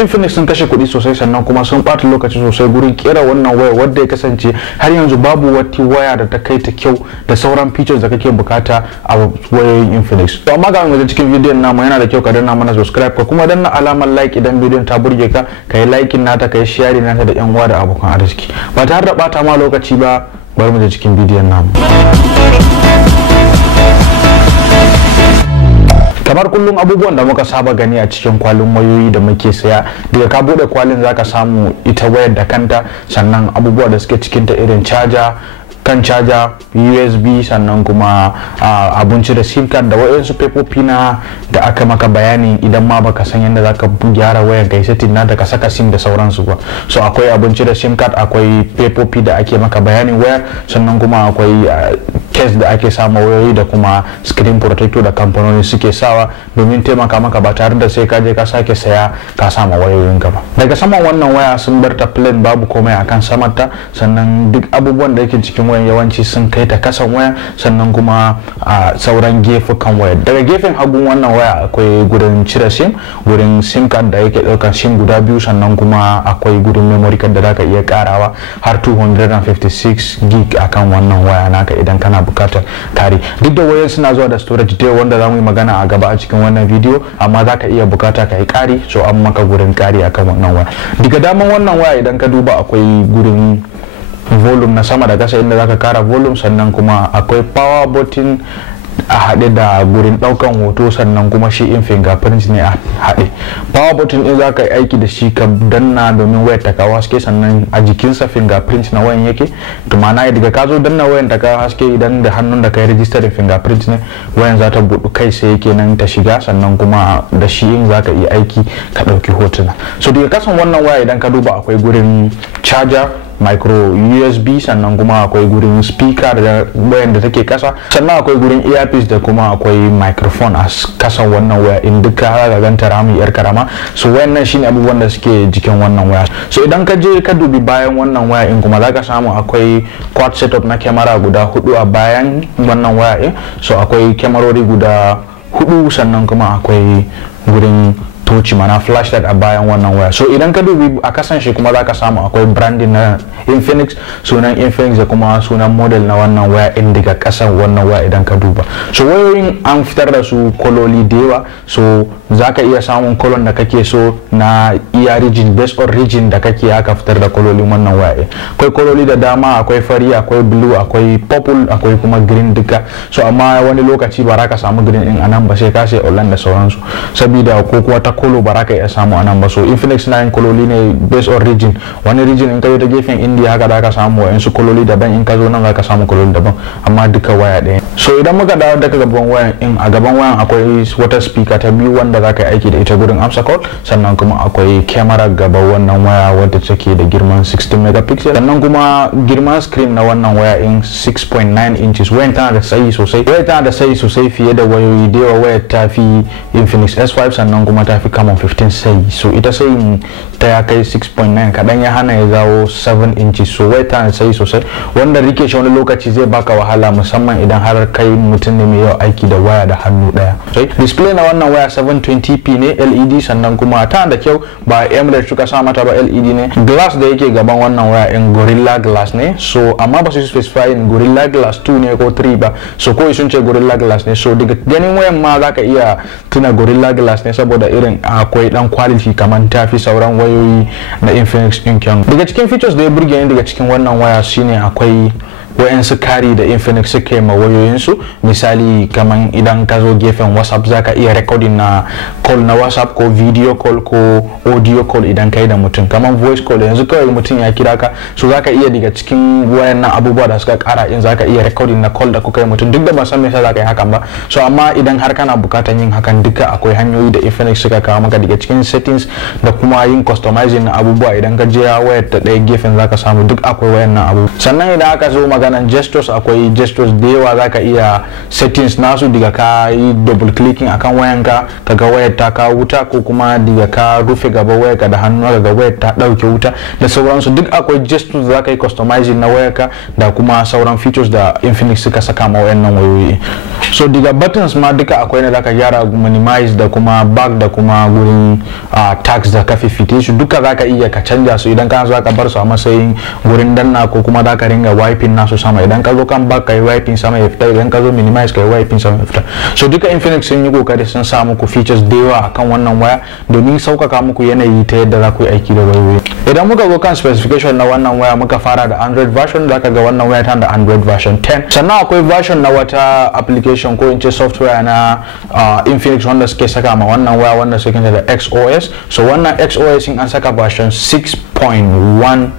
Infinix sun kashe kuɗi sosai sannan kuma sun ɓata lokaci sosai gurin kera wannan waya wadda ya kasance har yanzu babu wata waya da ta kai ta kyau da sauran features da kake bukata a wayoyin Infinix. To amma ga mu cikin bidiyon namu yana da kyau ka danna mana subscribe ka kuma danna alamar like idan bidiyon ta burge ka, kai liking nata, kai sharing nata da yan uwa da abokan arziki. Ba tare da bata ma lokaci ba, bari mu je cikin bidiyon namu. Kamar kullum abubuwan da muka saba gani a cikin kwalin wayoyi da muke saya, daga ka bude kwalin zaka samu ita wayar da kanta, sannan abubuwa da suke cikin ta irin charger, kan charger, USB, sannan kuma abinci da sim card da wayansu pepofi na da aka maka bayani idan ma baka san yadda zaka gyara wayar kai setting na da ka saka sim da sauransu ba. So akwai abinci da sim card, akwai pepofi da ake maka bayanin wayar, sannan kuma akwai case da ake sama wayoyi da kuma screen protector da kamfanoni suke sawa domin taimaka maka ba tare da sai ka je ka sake saya ka sama wayoyinka ba. Daga saman wannan waya sun bar ta plain, babu komai akan samarta, sannan duk abubuwan da yake cikin wayan yawanci sun kai ta kasan waya, sannan kuma a sauran gefukan waya. Daga gefen hagun wannan waya akwai gurin cire sim, gurin sim card da yake daukan sim guda biyu, sannan kuma akwai gurin memory card da zaka iya karawa har 256 gig akan wannan waya naka idan kana bukatar kari. Duk da wayoyin suna zuwa da storage da wanda zamu yi magana a gaba a cikin wannan video, amma zaka iya bukata kai kari, so an maka gurin kari akan wannan waya. Daga daman wannan waya idan ka duba akwai gurin volume na sama da kasa inda zaka kara volume, sannan kuma akwai power button a haɗe da gurin ɗaukan hoto, sannan kuma shi in fingerprint ne a haɗe. Power button ɗin zaka yi aiki da shi ka danna domin wayar ta kawo haske, sannan a jikinsa fingerprint na wayan yake. To ma'ana daga ka zo danna wayan ta kawo haske, idan da hannun da kai register da fingerprint ne wayan za ta buɗu kai sai yake nan ta shiga, sannan kuma da shi in zaka yi aiki ka ɗauki hotuna. So daga kasan wannan waya idan ka duba akwai gurin charger, micro USB, sannan kuma akwai gurin speaker da wayan da take kasa, sannan akwai gurin earpiece da kuma akwai microphone a kasan wannan waya in duka ga ganta rami yar karama. So wayannan shine abubuwan da suke jikin wannan waya. So idan ka je ka dubi bayan wannan waya in kuma zaka samu akwai quad setup na camera guda 4 a bayan wannan waya in. So akwai kyamarori guda 4, sannan kuma akwai gurin toci mana flashlight a bayan wannan waya. So idan ka dubi a kasan shi kuma zaka samu akwai branding na Infinix, sunan Infinix da kuma sunan model na wannan waya in daga kasan wannan waya idan ka duba. So wayoyin an fitar da su kololi da yawa, so zaka iya samun kolon da kake so na iya region, based on region da kake aka fitar da kololin wannan waya. Akwai kololi da dama, akwai fari, akwai blue, akwai purple, akwai kuma green duka. So amma wani lokaci ba za ka samu green din anan ba sai ka sai online da sauransu, sabida ko kuma ta kolo ba za ka iya samu anan ba. So Infinix na yin kololi ne based on region. Wani region in ka zo ta gefen India haka da ka samu wayansu kololi daban, in ka zo nan za ka samu kololi daban, amma duka waya ɗaya. So idan muka dawo daga gaban wayan in, a gaban wayan akwai wata speaker ta biyu wanda za ka yi aiki da ita gurin amsa call, sannan kuma akwai camera gaban wannan waya wadda take da girman 16 megapixel, sannan kuma girman screen na wannan waya in 6.9 inches. Wayan tana da tsayi sosai, wayar tana da tsayi sosai fiye da wayoyi da yawa. Wayar ta fi Infinix S5, sannan kuma ta fi Camon 15 sai. So ita sai ta ya kai 6.9, kadan ya hana ya zawo 7 inches. So wayar tana sai sosai wanda rike shi wani lokaci zai baka wahala, musamman idan har kai mutum ne mai yau aiki da waya da hannu daya. Display na wannan waya 720p ne LED, sannan kuma tana da kyau, ba AMOLED suka sa mata ba, LED ne. Glass da yake gaban wannan waya in Gorilla Glass ne, so amma ba su specify in Gorilla Glass 2 ne ko 3 ba, so kawai sun ce Gorilla Glass ne. So daga ganin wayan ma zaka iya tuna Gorilla Glass ne saboda irin akwai dan quality kaman tafi sauran wayoyi na Infinix din kyan. Daga cikin features da ya burge ni daga cikin wannan waya shine akwai wayansu kari da Infinix suke ma wayoyinsu. Misali kaman idan ka zo gefen WhatsApp zaka iya recording na call na WhatsApp ko video call ko audio call idan kai da mutum, kaman voice call yanzu kawai mutum ya kira ka, so zaka iya daga cikin wayannan abubuwa da suka kara in zaka iya recording na call da kuka yi mutum, duk da ban san me yasa zaka yi hakan ba. So amma idan har kana bukatan yin hakan, duka akwai hanyoyi da Infinix suka kawo maka daga cikin settings da kuma yin customizing na abubuwa. Idan ka je wayar ta ɗaya gefen zaka samu duk akwai wayannan abu. Sannan idan aka zo maganan gestures, akwai gestures da yawa zaka iya settings nasu daga ka yi double clicking akan wayanka kaga wayar ta kawo wuta, ko kuma daga ka rufe gaba wayarka da hannu kaga wayar ta dauke wuta da sauransu. Duk akwai gestures da zaka yi customizing na wayarka da kuma sauran features da Infinix suka saka ma wayannan wayoyi. So daga buttons ma duka akwai ne zaka gyara minimize da kuma back da kuma gurin tags da ka fifite su duka zaka iya ka canja su idan kana so ka bar su a matsayin gurin danna, ko kuma zaka ringa wiping nasu sama idan ka zo kan back kai wiping sama ya fita, idan ka zo minimize kai wiping sama ya fita. So duka Infinix sun yi kokari sun sa muku features da yawa akan wannan waya domin sauƙaƙa muku yanayi ta yadda za ku yi aiki da wayoyi. Idan muka zo kan specification na wannan waya muka fara da Android version, zaka ga wannan waya tana da Android version 10. Sannan akwai version na wata application ko in ce software na Infinix wanda suke saka ma wannan waya wanda suke da XOS. So wannan XOS in an saka version 6.1.0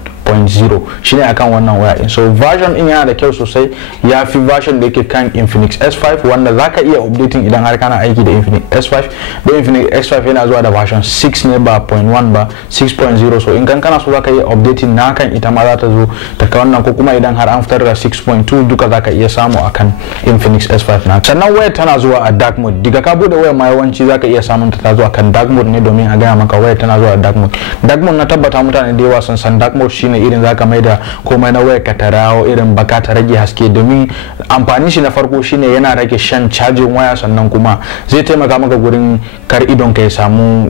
shine akan wannan waya. So version in yana da kyau sosai, ya fi version da yake kan Infinix S5 wanda zaka iya updating idan har kana aiki da Infinix S5. Da Infinix S5 yana zuwa da version 6 ne ba 0.1 ba 6.0. so in kana so zaka iya updating na kan ita ma za ta zo ta ka wannan, ko kuma idan har an fitar da 6.2 duka zaka iya samu akan Infinix S5 na. Sannan wayar tana zuwa a dark mode. Diga ka bude wayar ma yawanci zaka iya samun ta zuwa kan dark mode ne domin a gaya maka wayar tana zuwa dark mode. Dark mode na tabbata mutane da yawa sun san dark mode shine irin zaka mai da komai na wayar ka ta dawo irin baka ta rage haske, domin amfanin shi na farko shine yana rage shan cajin waya, sannan kuma zai taimaka maka gurin kar idon ka ya samu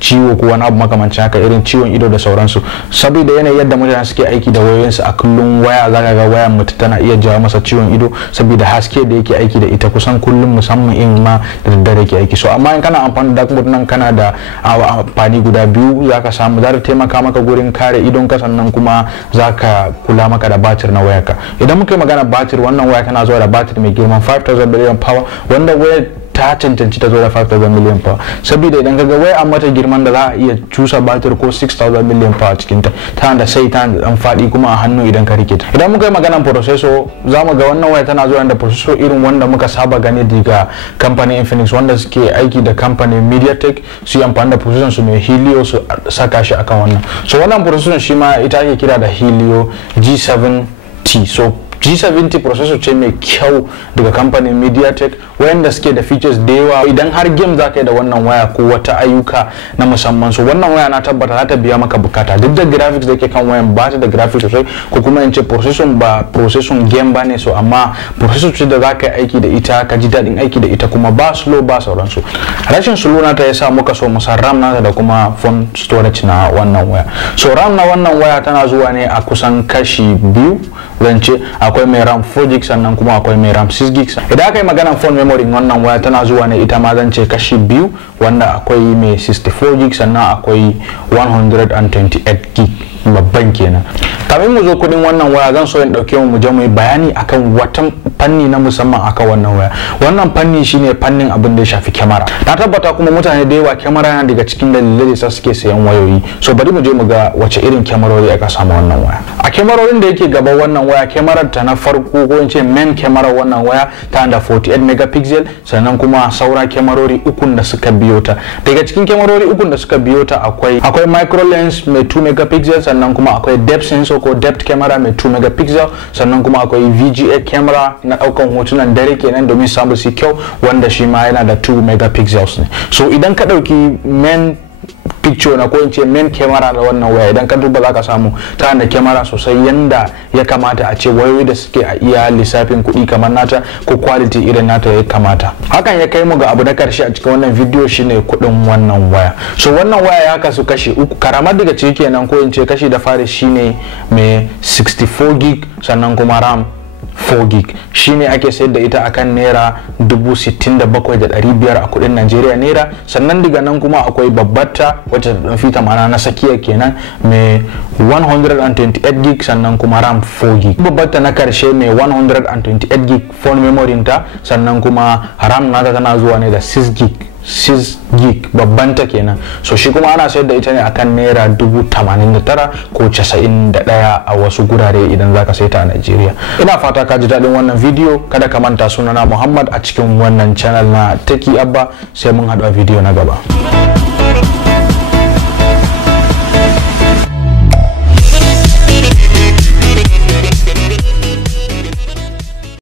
ciwo ko wani abu makamancin haka, irin ciwon ido da sauransu. Saboda yanayin yadda mutane suke aiki da wayoyinsu a kullum, waya zaka ga wayar mutum tana iya jawo masa ciwon ido saboda haske da yake aiki da ita kusan kullum, musamman in ma da daddare yake aiki. So amma in kana amfani da dark mode nan kana da amfani guda biyu, zaka samu za ta taimaka maka gurin kare idon ka, sannan kuma zaka kula maka da batir na wayarka. Idan muka yi magana batir, wannan waya tana zuwa da batir mai girman 5000 mAh power wanda wayar ta cancanci ta zo da 5000 mAh power, saboda idan kaga waya an mata girman da za a iya cusa batir ko 6000 mAh power cikin ta, tana da sai tana da dan fadi kuma a hannu idan ka rike ta. Idan muka yi maganar processor, zamu ga wannan waya tana zuwa da processor irin wanda muka saba gani daga kamfanin Infinix wanda suke aiki da kamfanin MediaTek, su yi amfani da processor su mai Helio su saka shi akan wannan. So wannan processor shi ma ita ake kira da Helio G70. So G70 processor ce mai kyau daga kamfanin MediaTek wayanda suke da features da yawa. Idan har game zaka yi da wannan waya ko wata ayyuka na musamman, so wannan waya na tabbata za ta biya maka bukata. Duk da graphics da yake kan wayan ba ta da graphics sosai, ko kuma in ce processor ba processor game ba ne, so amma processor ce da zaka yi aiki da ita ka ji dadin aiki da ita, kuma ba slow ba sauransu. Rashin slow na ta yasa muka so mu san RAM nata da kuma phone storage na wannan waya. So RAM na wannan waya tana zuwa ne a kusan kashi biyu, zan ce akwai mai RAM 4GB sannan kuma akwai mai RAM 6GB. Idan aka yi maganar phone memory wannan waya tana zuwa ne ita ma zan ce kashi biyu, wanda akwai mai 64GB sannan akwai 128GB babban kenan. Kamin mu zo kudin wannan waya zan so in dauke mu je mu yi bayani akan wata fanni na musamman akan wannan waya. Wannan fanni shine fannin abin da ya shafi kyamara. Na tabbata kuma mutane da yawa kyamara yana daga cikin dalilai da suke sayan wayoyi. So bari mu je mu ga wace irin kyamarori aka samu wannan waya. A kyamarorin da yake gaba wannan waya, kyamarar ta na farko ko in ce main kyamarar wannan waya ta da 48 megapixel, sannan kuma saura kyamarori ukun da suka biyo ta. Daga cikin kyamarori ukun da suka biyo ta akwai micro lens mai 2 megapixel, sannan kuma akwai depth sensor ko depth camera mai 2 megapixel, sannan kuma akwai VGA camera na daukan hotunan dare kenan domin samu su kyau, wanda shi ma yana da 2 megapixels ne. So idan ka dauki main picture na ko in ce main camera da wannan waya, idan ka duba zaka samu ta da camera sosai yanda ya kamata a ce wayoyi da suke a iya lissafin kuɗi kamar nata ko quality irin nata ya kamata. Hakan ya kai mu ga abu na karshe a cikin wannan video shine kuɗin wannan waya. So wannan waya ya kasu kashi uku, karamar daga ciki kenan ko in ce kashi da fari shine mai 64GB sannan kuma RAM 4GB, shine ake sayar da ita akan naira 67,500 a kudin Najeriya naira. Sannan daga nan kuma akwai babbarta wacce ta fita mana na sakiya kenan mai 128GB sannan kuma RAM 4GB. Babbarta na karshe mai 128GB phone memory ta, sannan kuma RAM nata tana zuwa ne da 6GB babban ta kenan. So shi kuma ana sayar da ita ne akan naira 89,000 ko 91 a wasu gurare idan zaka sai ta a Najeriya. Ina fata ka ji daɗin wannan video. Kada ka manta sunana Muhammad a cikin wannan channel na Techie Abba. Sai mun haɗu a video na gaba.